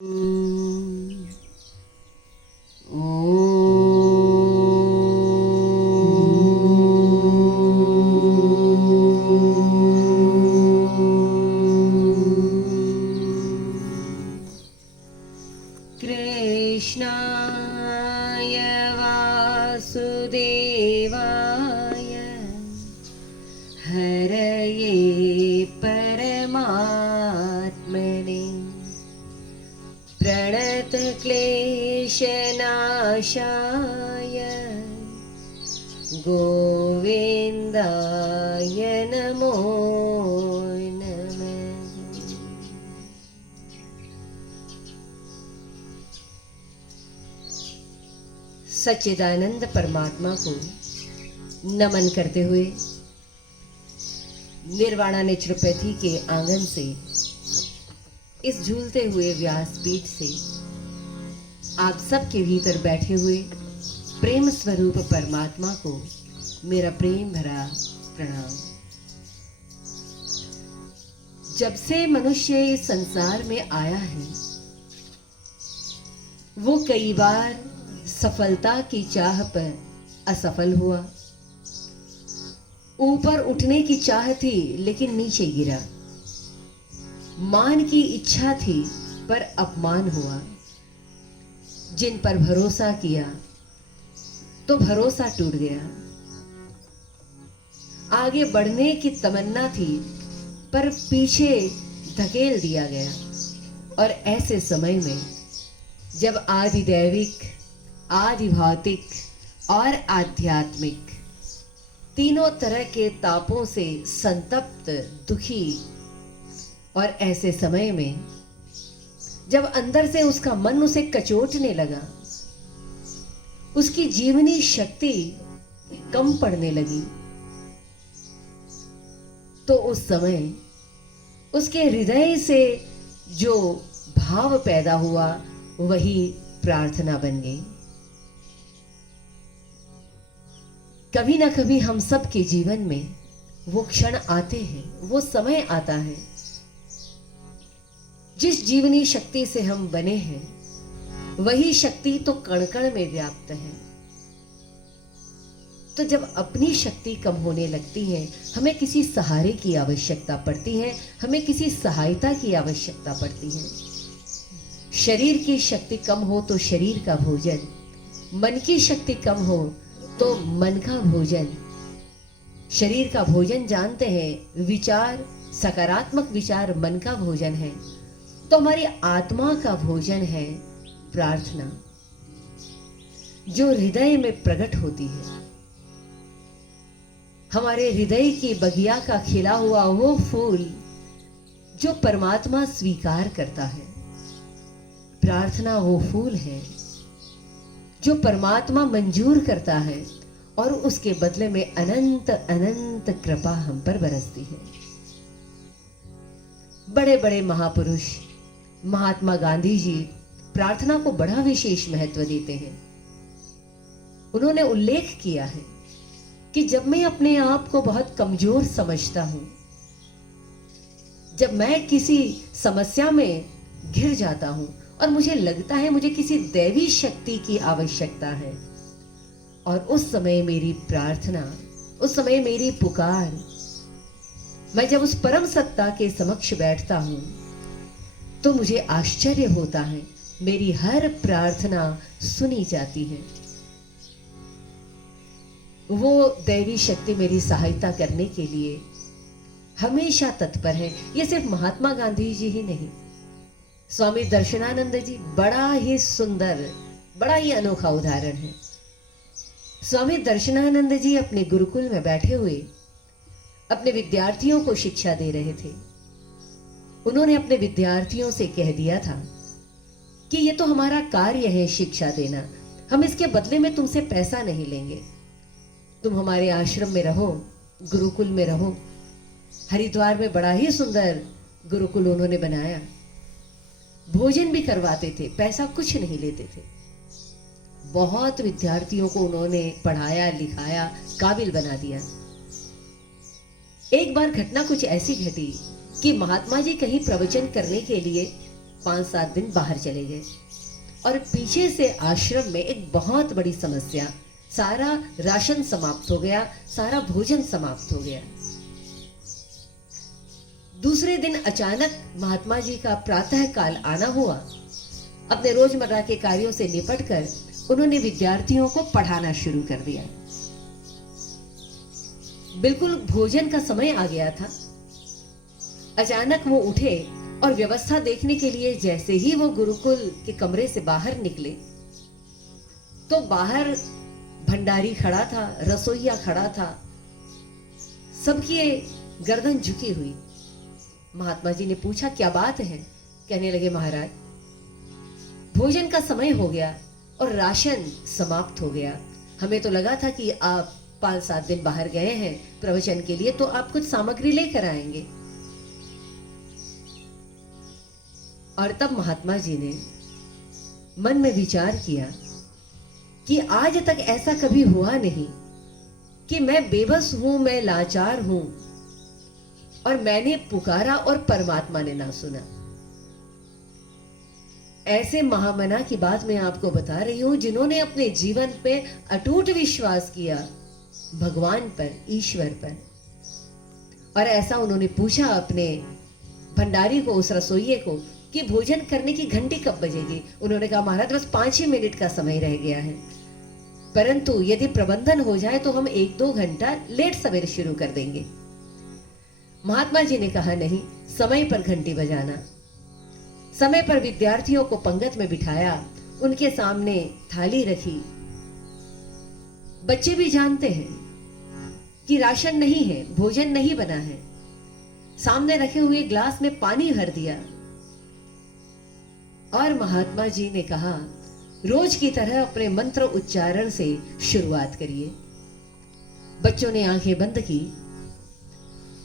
कृष्णाय वासुदेवाय हरये परमात्मने प्रणतक्लेशनाशाय गोविन्दाय नमो नमः। सच्चिदानंद परमात्मा को नमन करते हुए निर्वाणा नेचुरोपैथी के आंगन से, इस झूलते हुए व्यासपीठ से आप सबके भीतर बैठे हुए प्रेम स्वरूप परमात्मा को मेरा प्रेम भरा प्रणाम। जब से मनुष्य इस संसार में आया है, वो कई बार सफलता की चाह पर असफल हुआ, ऊपर उठने की चाह थी लेकिन नीचे गिरा, मान की इच्छा थी पर अपमान हुआ, जिन पर भरोसा किया तो भरोसा टूट गया, आगे बढ़ने की तमन्ना थी पर पीछे धकेल दिया गया। और ऐसे समय में जब आदि दैविक, आदि भौतिक और आध्यात्मिक तीनों तरह के तापों से संतप्त, दुखी, और ऐसे समय में जब अंदर से उसका मन उसे कचोटने लगा, उसकी जीवनी शक्ति कम पड़ने लगी, तो उस समय उसके हृदय से जो भाव पैदा हुआ वही प्रार्थना बन गई। कभी ना कभी हम सब के जीवन में वो क्षण आते हैं, वो समय आता है, जिस जीवनी शक्ति से हम बने हैं वही शक्ति तो कण कण में व्याप्त है। तो जब अपनी शक्ति कम होने लगती है, हमें किसी सहारे की आवश्यकता पड़ती है, हमें किसी सहायता की आवश्यकता पड़ती है। शरीर की शक्ति कम हो तो शरीर का भोजन, मन की शक्ति कम हो तो मन का भोजन। शरीर का भोजन जानते हैं, विचार, सकारात्मक विचार मन का भोजन है, तो हमारी आत्मा का भोजन है प्रार्थना, जो हृदय में प्रकट होती है। हमारे हृदय की बगिया का खिला हुआ वो फूल जो परमात्मा स्वीकार करता है। प्रार्थना वो फूल है जो परमात्मा मंजूर करता है और उसके बदले में अनंत अनंत कृपा हम पर बरसती है। बड़े बड़े महापुरुष, महात्मा गांधी जी प्रार्थना को बड़ा विशेष महत्व देते हैं। उन्होंने उल्लेख किया है कि जब मैं अपने आप को बहुत कमजोर समझता हूं, जब मैं किसी समस्या में घिर जाता हूं और मुझे लगता है मुझे किसी दैवी शक्ति की आवश्यकता है, और उस समय मेरी प्रार्थना, उस समय मेरी पुकार, मैं जब उस परम सत्ता के समक्ष बैठता हूं तो मुझे आश्चर्य होता है, मेरी हर प्रार्थना सुनी जाती है। वो दैवी शक्ति मेरी सहायता करने के लिए हमेशा तत्पर है। ये सिर्फ महात्मा गांधी जी ही नहीं, स्वामी दर्शनानंद जी बड़ा ही सुंदर, बड़ा ही अनोखा उदाहरण है। स्वामी दर्शनानंद जी अपने गुरुकुल में बैठे हुए अपने विद्यार्थियों को शिक्षा दे रहे थे। उन्होंने अपने विद्यार्थियों से कह दिया था कि ये तो हमारा कार्य है शिक्षा देना, हम इसके बदले में तुमसे पैसा नहीं लेंगे, तुम हमारे आश्रम में रहो, गुरुकुल में रहो। हरिद्वार में बड़ा ही सुंदर गुरुकुल उन्होंने बनाया, भोजन भी करवाते थे, पैसा कुछ नहीं लेते थे। बहुत विद्यार्थियों को उन्होंने पढ़ाया, लिखाया, काबिल बना दिया। एक बार घटना कुछ ऐसी घटी कि महात्मा जी कहीं प्रवचन करने के लिए 5-7 दिन बाहर चले गए और पीछे से आश्रम में एक बहुत बड़ी समस्या, सारा राशन समाप्त हो गया, सारा भोजन समाप्त हो गया। दूसरे दिन अचानक महात्मा जी का प्रातः काल आना हुआ। अपने रोजमर्रा के कार्यों से निपटकर उन्होंने विद्यार्थियों को पढ़ाना शुरू कर दिया। बिल्कुल भोजन का समय आ गया था। अचानक वो उठे और व्यवस्था देखने के लिए जैसे ही वो गुरुकुल के कमरे से बाहर निकले तो बाहर भंडारी खड़ा था, रसोइया खड़ा था, सबकी गर्दन झुकी हुई। महात्मा जी ने पूछा, क्या बात है? कहने लगे, महाराज, भोजन का समय हो गया और राशन समाप्त हो गया। हमें तो लगा था कि आप 5-7 दिन बाहर गए हैं प्रवचन के लिए, तो आप कुछ सामग्री लेकर आएंगे। और तब महात्मा जी ने मन में विचार किया कि आज तक ऐसा कभी हुआ नहीं कि मैं बेबस हूं, मैं लाचार हूं और मैंने पुकारा और परमात्मा ने ना सुना। ऐसे महामना की बात मैं आपको बता रही हूं जिन्होंने अपने जीवन पे अटूट विश्वास किया भगवान पर, ईश्वर पर। और ऐसा उन्होंने पूछा अपने भंडारी को, उस रसोइये को, कि भोजन करने की घंटी कब बजेगी? उन्होंने कहा, महाराज बस 5 ही मिनट का समय रह गया है, परंतु यदि प्रबंधन हो जाए तो हम 1-2 घंटा लेट सवेरे शुरू कर देंगे। महात्मा जी ने कहा, नहीं, समय पर घंटी बजाना। समय पर विद्यार्थियों को पंगत में बिठाया, उनके सामने थाली रखी। बच्चे भी जानते हैं कि राशन नहीं है, भोजन नहीं बना है। सामने रखे हुए ग्लास में पानी भर दिया और महात्मा जी ने कहा, रोज की तरह अपने मंत्र उच्चारण से शुरुआत करिए। बच्चों ने आंखें बंद की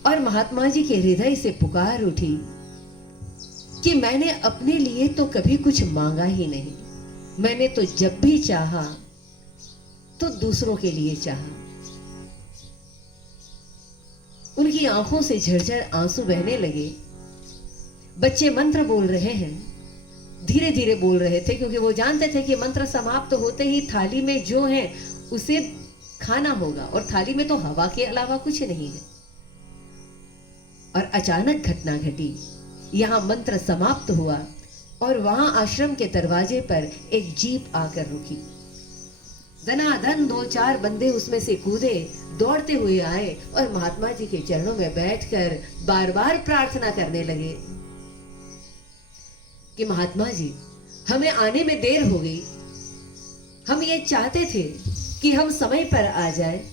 और महात्मा जी के हृदय से पुकार उठी कि मैंने अपने लिए तो कभी कुछ मांगा ही नहीं, मैंने तो जब भी चाहा तो दूसरों के लिए चाहा। उनकी आंखों से झरझर आंसू बहने लगे। बच्चे मंत्र बोल रहे हैं, धीरे धीरे बोल रहे थे, क्योंकि वो जानते थे कि मंत्र समाप्त होते ही थाली में जो है उसे खाना होगा और थाली में तो हवा के अलावा कुछ नहीं है। और अचानक घटना घटी, यहां मंत्र समाप्त हुआ और वहां आश्रम के दरवाजे पर एक जीप आकर रुकी। दनादन 2-4 बंदे उसमें से कूदे, दौड़ते हुए आए और महात्मा जी के चरणों में बैठकर बार बार प्रार्थना करने लगे कि महात्मा जी, हमें आने में देर हो गई, हम ये चाहते थे कि हम समय पर आ जाए,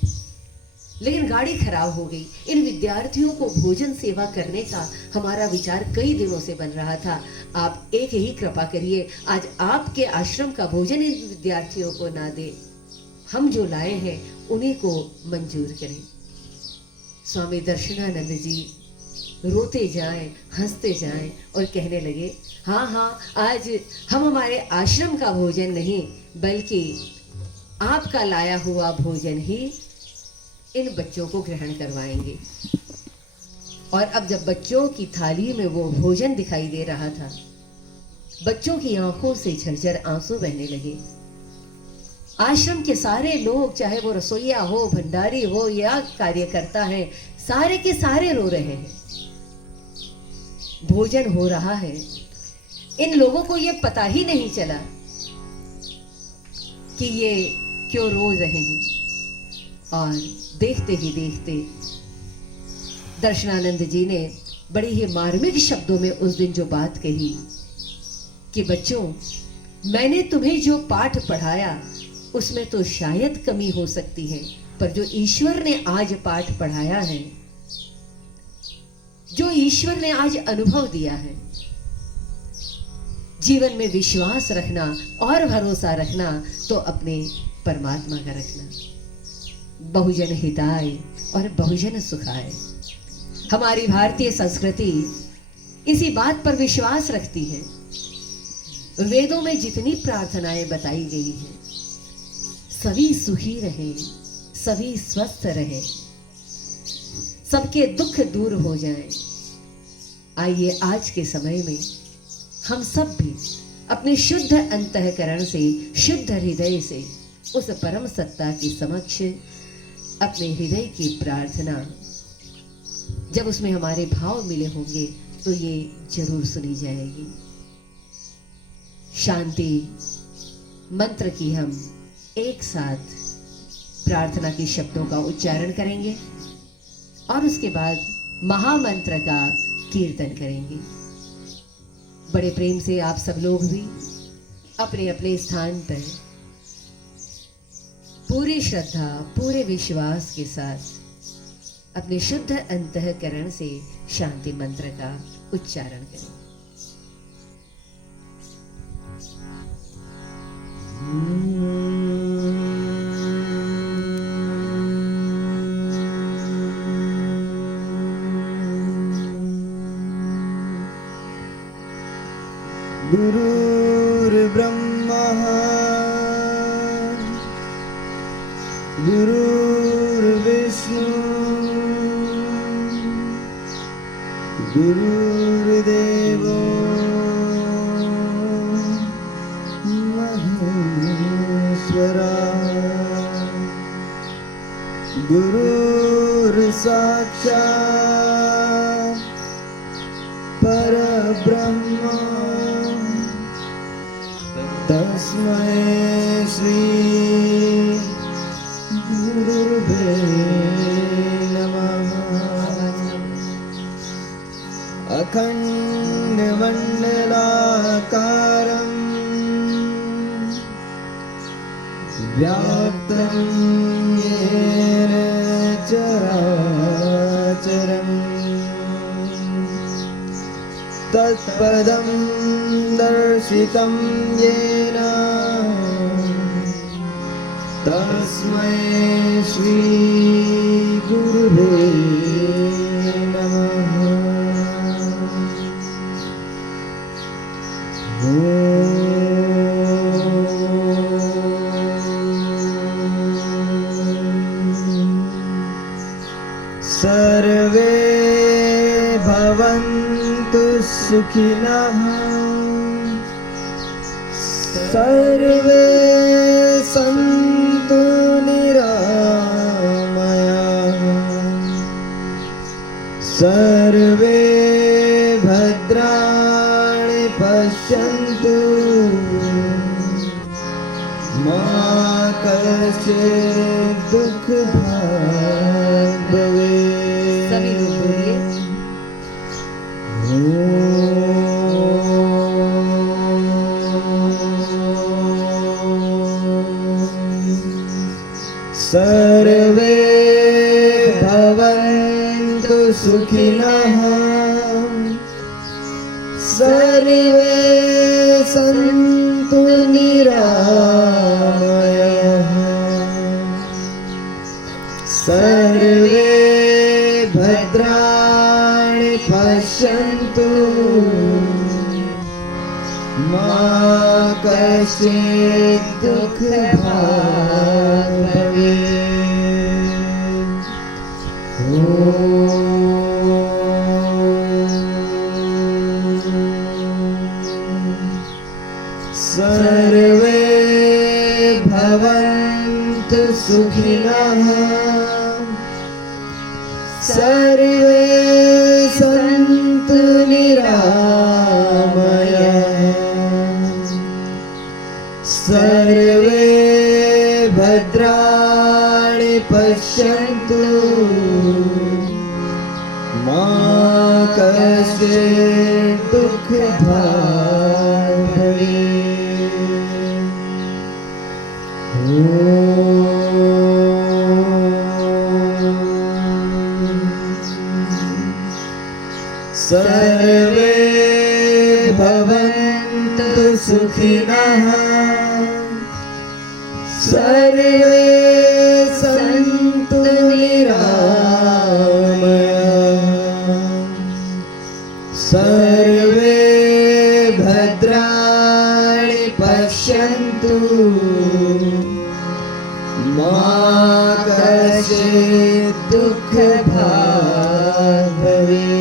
लेकिन गाड़ी खराब हो गई। इन विद्यार्थियों को भोजन सेवा करने का हमारा विचार कई दिनों से बन रहा था। आप एक ही कृपा करिए, आज आपके आश्रम का भोजन इन विद्यार्थियों को ना दे, हम जो लाए हैं उन्हीं को मंजूर करें। स्वामी दर्शनानंद जी रोते जाएं, हंसते जाएं और कहने लगे, हाँ हाँ, आज हम हमारे आश्रम का भोजन नहीं बल्कि आपका लाया हुआ भोजन ही इन बच्चों को ग्रहण करवाएंगे। और अब जब बच्चों की थाली में वो भोजन दिखाई दे रहा था, बच्चों की आंखों से झरझर आंसू बहने लगे। आश्रम के सारे लोग, चाहे वो रसोइया हो, भंडारी हो या कार्यकर्ता है, सारे के सारे रो रहे हैं। भोजन हो रहा है, इन लोगों को ये पता ही नहीं चला कि ये क्यों रो रहे हैं। और देखते ही देखते दर्शनानंद जी ने बड़ी ही मार्मिक शब्दों में उस दिन जो बात कही कि बच्चों, मैंने तुम्हें जो पाठ पढ़ाया उसमें तो शायद कमी हो सकती है, पर जो ईश्वर ने आज पाठ पढ़ाया है, जो ईश्वर ने आज अनुभव दिया है, जीवन में विश्वास रखना और भरोसा रखना तो अपने परमात्मा का रखना। बहुजन हिताय और बहुजन सुखाय। हमारी भारतीय संस्कृति इसी बात पर विश्वास रखती है। वेदों में जितनी प्रार्थनाएं बताई गई हैं, सभी सुखी रहे, सभी स्वस्थ रहे, सबके दुख दूर हो जाएं। आइए आज के समय में हम सब भी अपने शुद्ध अंतःकरण से, शुद्ध हृदय से उस परम सत्ता के समक्ष अपने हृदय की प्रार्थना, जब उसमें हमारे भाव मिले होंगे तो ये जरूर सुनी जाएगी। शांति मंत्र की हम एक साथ प्रार्थना के शब्दों का उच्चारण करेंगे और उसके बाद महामंत्र का कीर्तन करेंगे। बड़े प्रेम से आप सब लोग भी अपने अपने स्थान पर पूरी श्रद्धा, पूरे विश्वास के साथ अपने शुद्ध अंतःकरण से शांति मंत्र का उच्चारण करें। गुरुर्ब्रह्मा गुरुर्विष्णु गुरुर्देवो महेश्वरा गुरुर्साक्षात् परब्रह्म तस्मै श्री गुरुवे नमः। अखण्डमण्डलाकारं व्याप्तं येन चराचरम् तत्पदं दर्शितं येन तस्मै श्री गुरुवे नमः। सर्वे भवन्तु सुखिनः सर्वे सन्तु निरामयाः सर्वे भद्राणि पश्यन्तु मा कश्चित् दुःखभाग् भवेत्। सभी लोग बोलिए। सर्वे भवन्तु सुखिनः सर्वे सन्तु निरामयाः सर्वे भद्राणि पश्यन्तु मा कश्चित् दुःखभाग् भवेत्। सर्वे भवन्तु सुखिनः सर्वे सन्तु निरामयाः सर्वे भद्राणि पश्यन्तु मा कश्चित् दुःखभाग् भवेत्। सर्वे भवन्तु सुखिनः सर्वे सन्तु निरामयाः सर्वे भद्राणि पश्यन्तु मा कश्चित् दुःखभाग् भवेत्।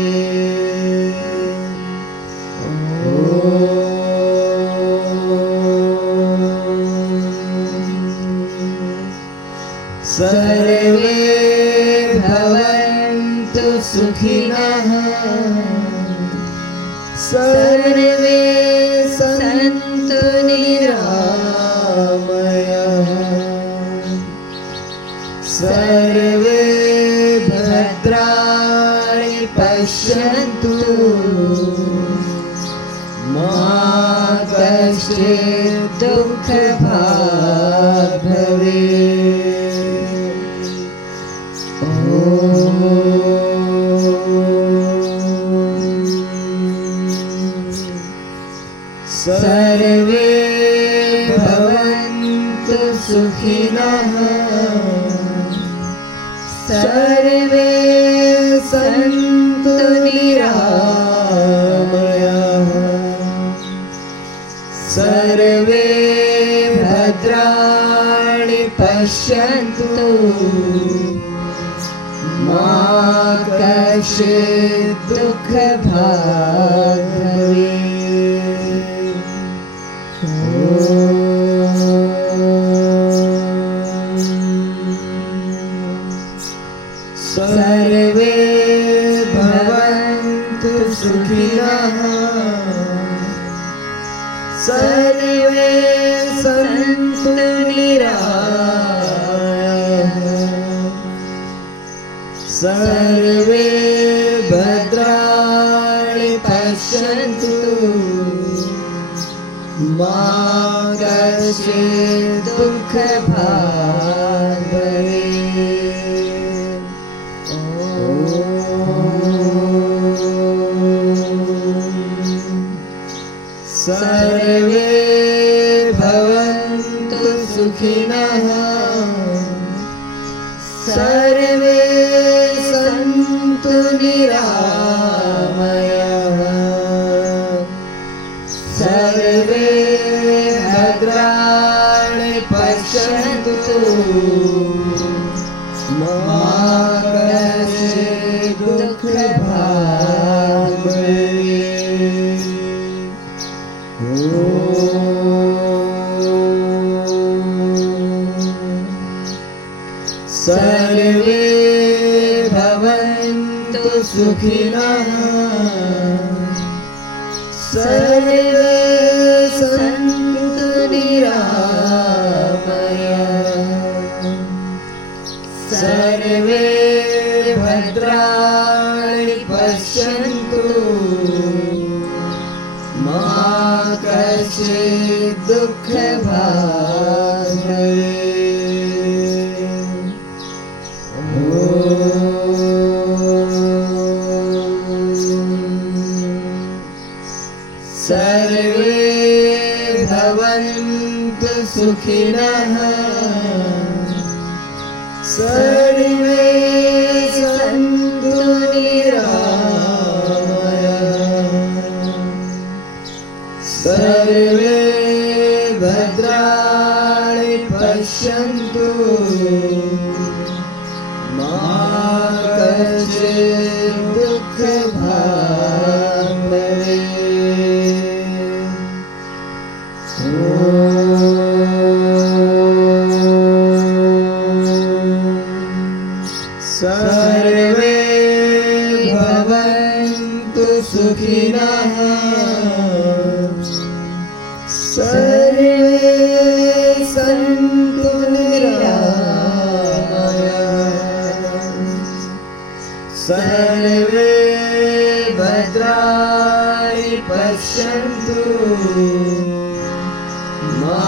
सर्वे भवन्तु सुखिनः सर्वे सन्तु निरामयाः सर्वे भद्राणि पश्यन्तु मा कश्चित् दुःखभाग् भवेत्। सर्वे भवन्तु सुखिनः सर्वे सन्तु निरामयाः सर्वे भद्राणि पश्यन्तु मा कश्चित् दुःखभाग् भवेत्। सर्वे भवन्तु सुखिनः सर्वे सन्तु निरामयाः सर्वे भद्राणि पश्यन्तु मा कश्चित् दुःखभाग् भवेत्। सर्वे भवन्तु सुखिनः सर्वे सन्तु निरामयाः सर्वे भद्राणि पश्यन्तु मा कश्चित् दुःखभाग् भवेत्। सर्वे भवन्तु सुखिनः सर्वे सन्तु निरामयाः सर्वे भद्राणि पश्यन्तु मा कश्चित् दुःखभाग् भवेत्। सर्वे भवन्तु सुखिनः सर्वे सन्तु निरामयाः सर्वे भद्राणि पश्यन्तु मा कश्चित् दुःखभाग् भवेत्। सर्वे भवन्तु सुखिनः सर्वे सन्तु निरामयाः सर्वे भद्राणि पश्यन्तु मा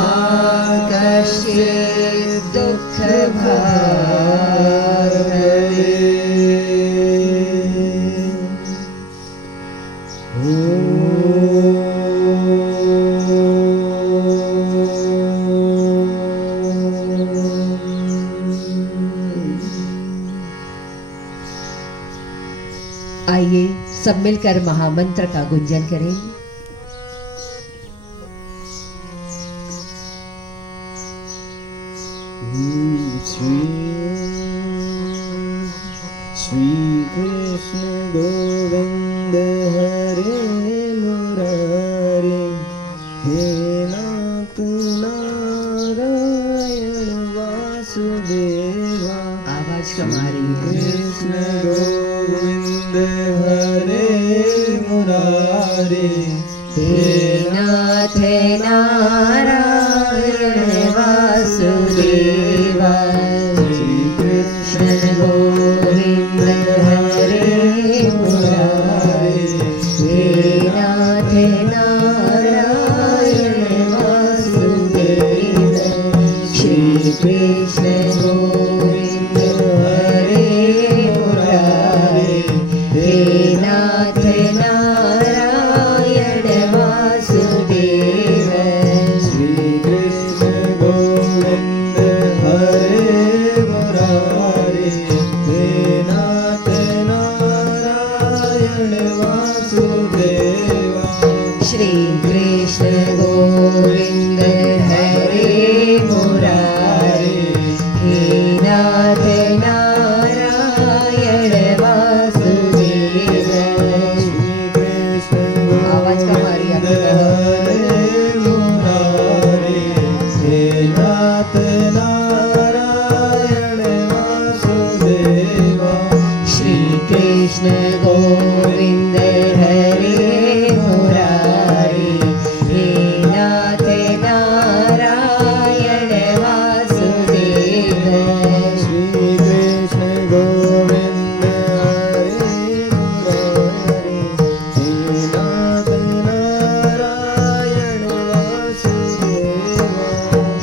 कश्चित् दुःखभाग् आइए सब मिलकर महामंत्र का गुंजन करें। श्री कृष्ण गोविंद हरे मुरारे हे नाथ नारायण वासुदेव हमारी है। कृष्ण गोविंद हरे मुरारे हे नाथ नारायण वासुदेवा श्री कृष्ण गोविंद हरे मुरारे हे नाथ नारायण वासुदेवा श्री कृष्ण गोविंद हरे मुरारे हे नाथ नारायण वासुदेवा श्री कृष्ण गोविंद हरे मुरारे हे नाथ नारायण वासुदेवा श्री कृष्ण गोविंद हरे मुरारे हे नाथ नारायण वासुदेवा आवाज का मारी आपकी मुरारे हे नाथ नारायण वासुदेवा श्री कृष्ण गोविंद हरे मुरारे हे नाथ नारायण वासुदेवा श्री कृष्ण गोविंद हरे मुरारे हे नाथ नारायण वासुदेवा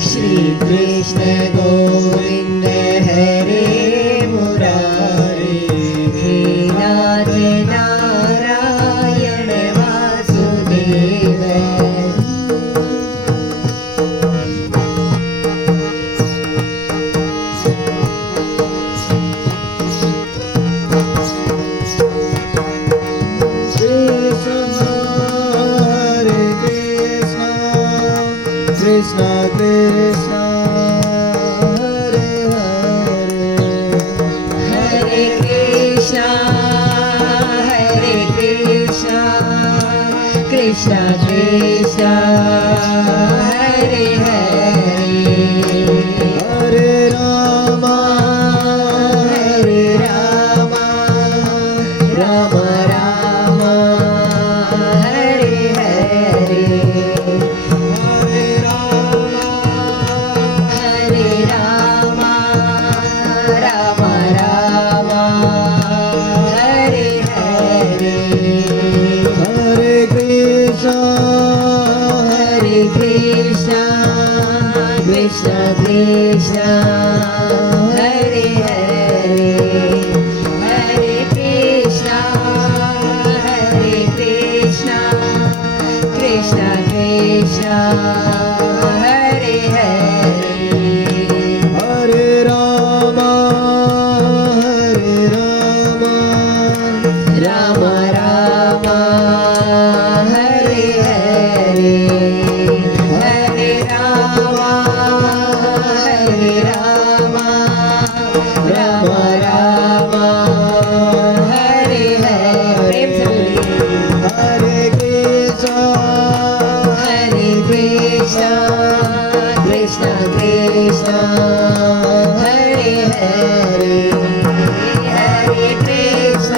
श्री कृष्ण गोविंद हरे मुरारे हे नाथ नारायण वासुदेवा कृष्ण हरे कृष्ण कृष्ण कृष्ण हरे हरे हरे कृष्णा कृष्णा कृष्णा हरे हरे हरे रामा हरे रामा राम राम हरे हरे हरे रामा हरे राम राम राम हरे हरे हरे कृष्ण कृष्ण कृष्ण हरे हरे हरे कृष्ण कृष्ण कृष्ण हरे हरे हरे रामा राम राम हरे हरे हरे राम राम राम हरे हरे प्रेम से बोलिए हरे Krishna Krishna Krishna Hare Hare Hare Krishna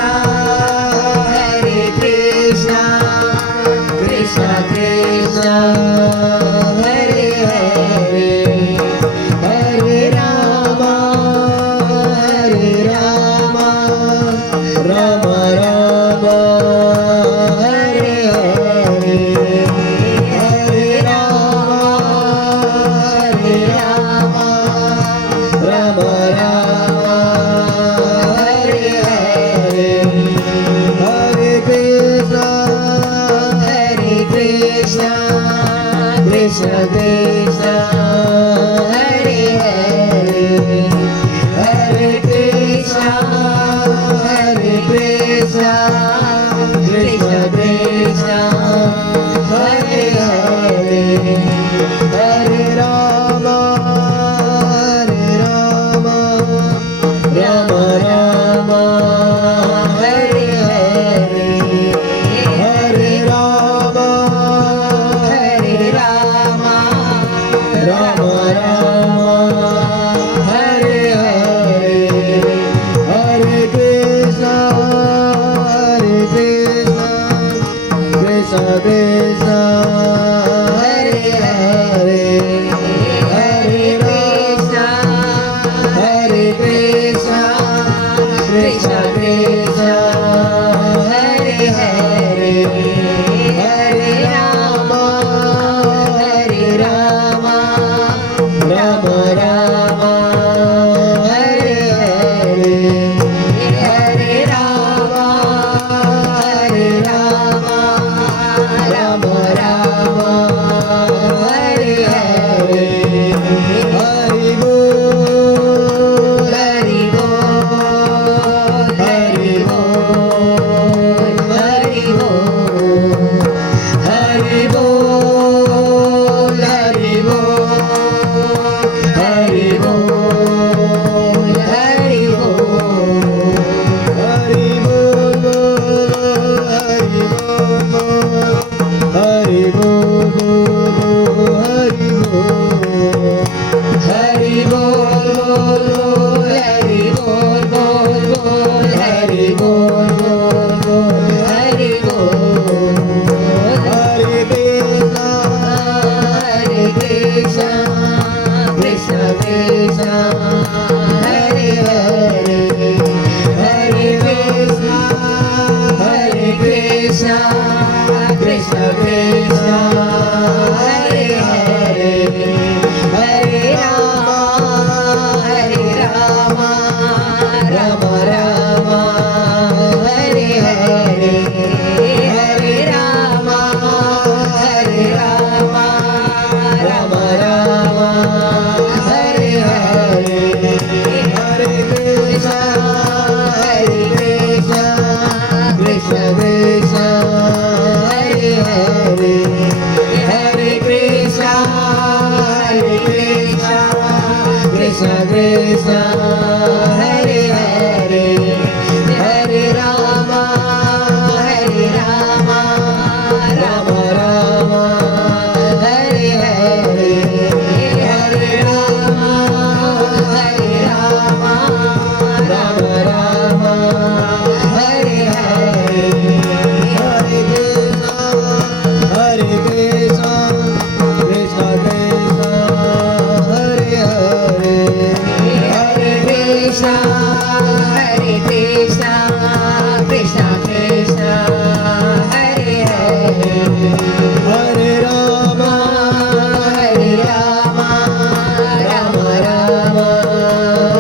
Krishna Krishna Hare Hare Hare Ram Ram Ram Hare Hare Hare Ram Ram Ram Hare Hare Hare Krishna Krishna Krishna Hare Hare Hare Krishna Krishna Krishna Hare Hare Hare Ram Ram Ram Hare Hare Hare Ram Ram Ram Hare Hare Krishna, Hare Hare, Hare Krishna, Hare Krishna, Krishna Krishna, Hare Hare, Hare Rama, Hare Rama, Rama Rama, Hare Hare, Hare Rama, Hare Rama, Rama Rama, Hare Hare, Hari Bol, Hari Bol, Hari Bol, Hari Bol, Hari Bol, Hari Bol, Hari Bol, Hari Bol, Hari Bol, Hari Bol, Hari Bol, Hari Bol, Hari Bol, Bol, Bol, Hari Bol, Bol, Bol, Hari Bol, Hare Krishna, Krishna Krishna, Hare Hare, Hare Krishna, Krishna Krishna, Hare Hare, Hare Rama, Hare Rama, Rama Rama, Hare Hare, Hare Rama, Hare Rama, Rama Rama, Hare Hare, Hare Krishna, Krishna Krishna, Hare Hare, Hare Krishna, Krishna Krishna, Hare Hare, Hare Rama, Rama Rama, Hare Hare, Hare Rama, Rama Rama, Hare Hare, Hare Krishna, Krishna Krishna, Hare Hare, Hare Krishna, Krishna Krishna, Hare Hare, Hare Rama, Rama Rama,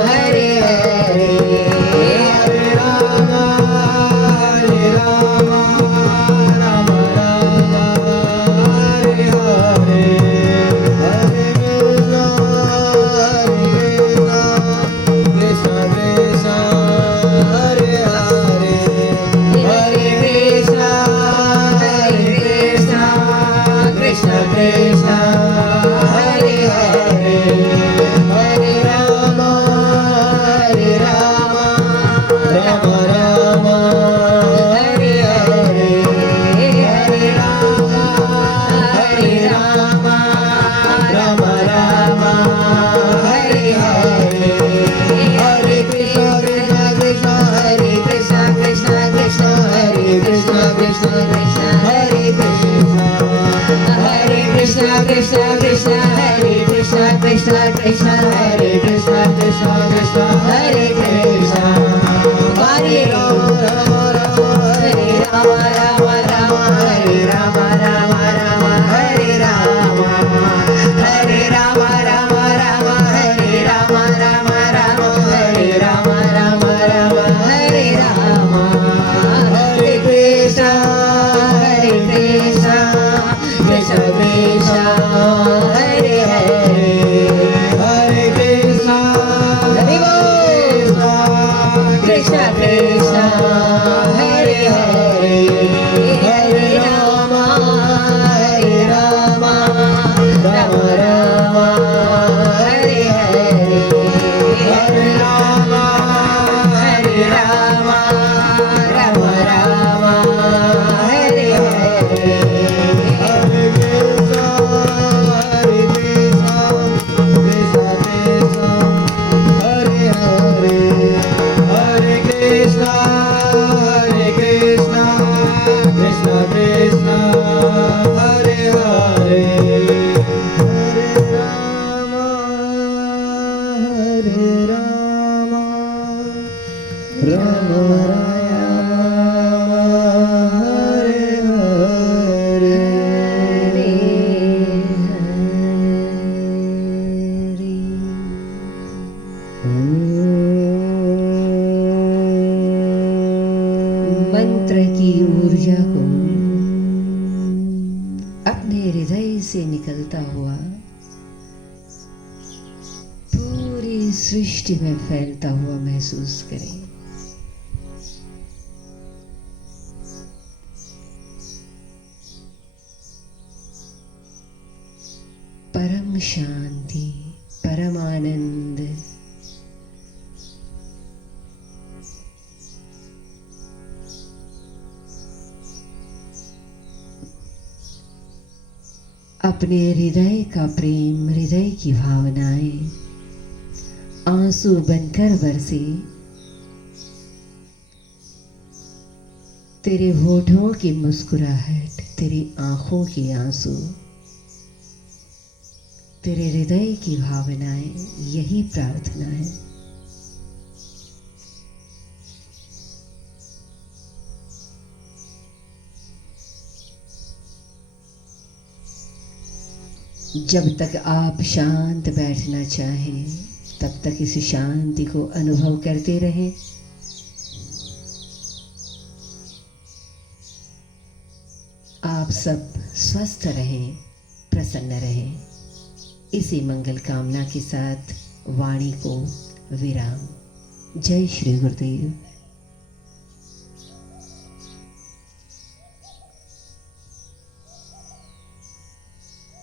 Hare Hare, Hare Rama, Rama Rama, Hare Hare, Hare Krishna, Krishna Krishna, Hare Hare, Hare Krishna, Krishna Krishna, Hare Hare, Hare Rama, Rama Rama, Hare Hare, Hare Rama, Rama Rama, Hare Hare, Hare Krishna, Hare Krishna, Hare Krishna, Hare Krishna, Hare Krishna, Hare Krishna, Hare Krishna, Hare Krishna, Hare Rama, Hare Rama, Hare Rama, Hare Rama, Hare Rama, Hare Rama, Hare Rama, Hare Krishna, Krishna Krishna, Hare Hare, Hare Krishna, पूरी सृष्टि में फैलता हुआ महसूस करें। परम शांति, परम आनंद, अपने हृदय का प्रेम, हृदय की भावनाएं आंसू बनकर बरसे। तेरे होठों की मुस्कुराहट, तेरी आंखों के आंसू, तेरे हृदय की भावनाएं, यही प्रार्थना है। जब तक आप शांत बैठना चाहें तब तक इस शांति को अनुभव करते रहें। आप सब स्वस्थ रहें, प्रसन्न रहें। इसी मंगल कामना के साथ वाणी को विराम। जय श्री गुरुदेव।